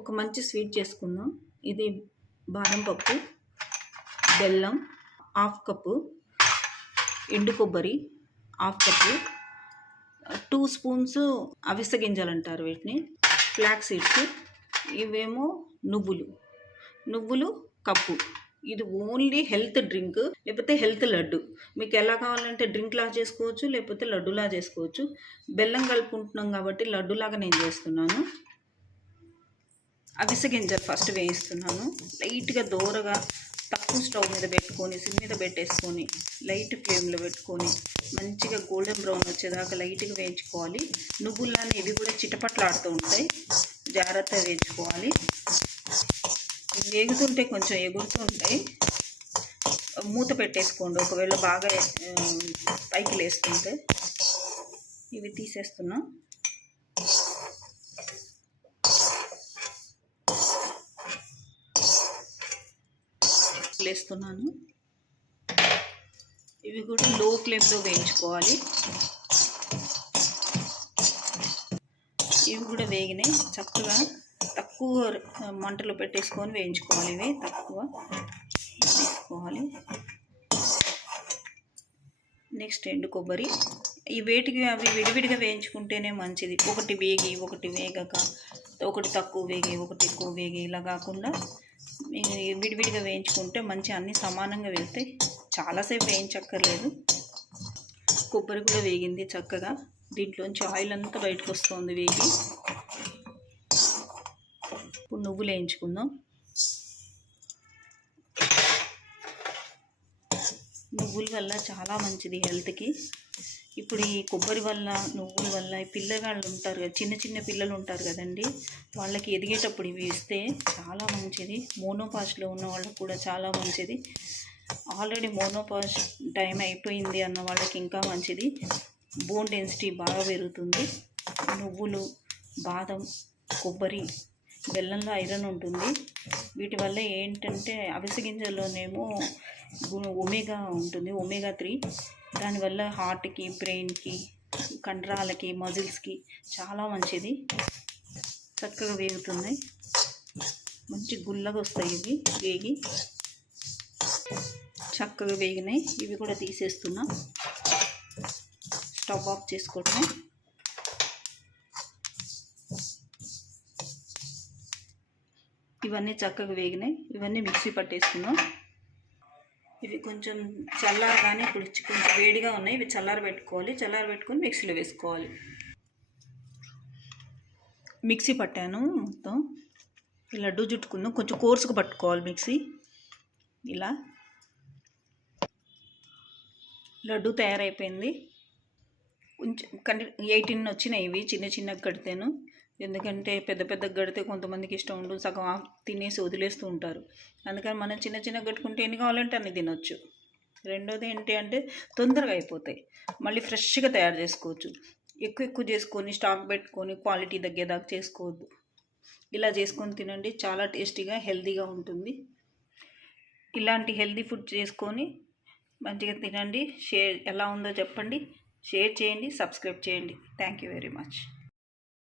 ఒక మంచి స్వీట్ చేసుకుందాం. ఇది బాదం పప్పు, బెల్లం హాఫ్ కప్పు, ఎండు కొబ్బరి హాఫ్ కప్పు, 2 స్పూన్స్ అవిసె గింజలు అంటారు వీటిని, ఫ్లాక్ సీడ్స్. ఇవేమో నువ్వులు కప్పు. ఇది ఓన్లీ హెల్త్ డ్రింక్, లేకపోతే హెల్త్ లడ్డు. మీకు ఎలా కావాలంటే డ్రింక్లా చేసుకోవచ్చు, లేకపోతే లడ్డులా చేసుకోవచ్చు. బెల్లం కలుపుకుంటున్నాం కాబట్టి లడ్డులాగా నేను చేస్తున్నాను. అవిసె గింజలు ఫస్ట్ వేయిస్తున్నాను. లైట్గా దోరగా తక్కువ స్టవ్ మీద పెట్టుకొని, సిమ్ మీద పెట్టేసుకొని, లైట్ ఫ్లేమ్లో పెట్టుకొని మంచిగా గోల్డెన్ బ్రౌన్ వచ్చేదాకా లైట్గా వేయించుకోవాలి. నువ్వుల్లానే ఇవి కూడా చిటపట్లాడుతూ ఉంటాయి, జాగ్రత్తగా వేయించుకోవాలి. వేగుతుంటే కొంచెం ఎగురుతూ ఉంటాయి. మూత పెట్టేసుకోండి ఒకవేళ బాగా పైకి లేస్తుంటే. ఇవి తీసేస్తున్నా. వేస్తున్నాను. ఇవి కూడా లో ఫ్లేమ్లో వేయించుకోవాలి. ఇవి కూడా వేగినాయి. చక్కగా తక్కువ మంటలో పెట్టేసుకొని వేయించుకోవాలి. ఇవి తక్కువ తీసుకోవాలి. నెక్స్ట్ ఎండు కొబ్బరి. ఈ వేటికి అవి విడివిడిగా వేయించుకుంటేనే మంచిది. ఒకటి వేగి ఒకటి వేగక, ఒకటి తక్కువ వేగి ఒకటి ఎక్కువ వేగి ఇలా కాకుండా విడివిడిగా వేయించుకుంటే మంచి అన్నీ సమానంగా వెళ్తాయి. చాలాసేపు వేయించక్కర్లేదు. కొబ్బరి కూడా వేగింది చక్కగా. దీంట్లోంచి ఆయిల్ అంతా బయటకు వస్తుంది వేగి. ఇప్పుడు నువ్వులు వేయించుకుందాం. నువ్వుల వల్ల చాలా మంచిది హెల్త్కి. ఇప్పుడు ఈ కొబ్బరి వల్ల, నువ్వుల వల్ల ఈ పిల్లగాళ్ళు ఉంటారు కదా, చిన్న చిన్న పిల్లలు ఉంటారు కదండి, వాళ్ళకి ఎదిగేటప్పుడు ఇవి ఇస్తే చాలా మంచిది. మోనోపాజ్లో ఉన్న వాళ్ళకి కూడా చాలా మంచిది. ఆల్రెడీ మోనోపాజ్ టైం అయిపోయింది అన్న వాళ్ళకి ఇంకా మంచిది. బోన్ డెన్సిటీ బాగా పెరుగుతుంది. నువ్వులు, బాదం, కొబ్బరి, బెల్లంలో ఐరన్ ఉంటుంది. వీటి వల్ల ఏంటంటే అవిసె గింజల్లోనేమో ఒమేగా ఉంటుంది, ఒమేగా 3. దానివల్ల హార్ట్కి, బ్రెయిన్కి, కండరాలకి, మజిల్స్కి చాలా మంచిది. చక్కగా వేగుతున్నాయి, మంచి గుల్లగా వస్తాయి. ఇవి వేగి చక్కగా వేగినాయి. ఇవి కూడా తీసేస్తున్నా. స్టవ్ ఆఫ్ చేసుకోవటమే. ఇవన్నీ చక్కగా వేగినాయి. ఇవన్నీ మిక్సీ పట్టేసుకున్నాం. ఇవి కొంచెం చల్లారగానే, ఇప్పుడు కొంచెం వేడిగా ఉన్నాయి, ఇవి చల్లారబెట్టుకోవాలి. చల్లారబెట్టుకొని మిక్సీలో వేసుకోవాలి. మిక్సీ పట్టాను మొత్తం. ఈ లడ్డు చుట్టుకుందాం. కొంచెం కోర్సుగా పట్టుకోవాలి మిక్సీ. ఇలా లడ్డు తయారైపోయింది. కొంచెం 18 వచ్చినాయి ఇవి చిన్న చిన్నగా కడితేను. ఎందుకంటే పెద్ద పెద్దగా కడితే కొంతమందికి ఇష్టం ఉండదు, సగం తినేసి వదిలేస్తూ ఉంటారు. అందుకని మనం చిన్న చిన్నగా కట్టుకుంటే ఎన్ని కావాలంటే అన్ని తినొచ్చు. రెండోది ఏంటి అంటే తొందరగా అయిపోతాయి, మళ్ళీ ఫ్రెష్గా తయారు చేసుకోవచ్చు. ఎక్కువ చేసుకొని స్టాక్ పెట్టుకొని క్వాలిటీ తగ్గేదాకా చేసుకోవద్దు. ఇలా చేసుకొని తినండి, చాలా టేస్టీగా హెల్తీగా ఉంటుంది. ఇలాంటి హెల్తీ ఫుడ్ చేసుకొని మంచిగా తినండి. ఎలా ఉందో చెప్పండి, షేర్ చేయండి, సబ్స్క్రైబ్ చేయండి. Thank you very much.